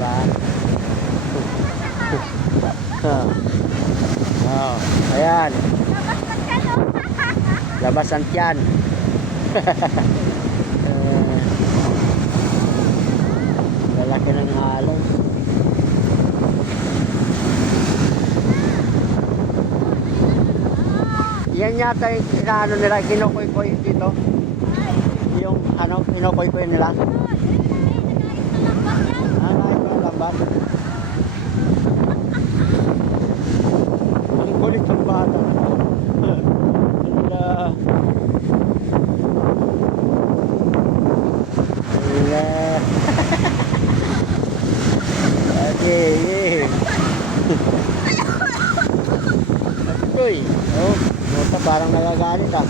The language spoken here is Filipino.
ba? Oh, ayan. Labas ang tiyan. Lalaki ng alon. Yan yata yung ano nila, kinukoy-koy dito. Yung ano, kinukoy-koy nila. Ah, nakita ng lambat. Ang kulit ng bata. Wala. Wala. Okay. Atoy. Oh, nota parang nagagalit ah.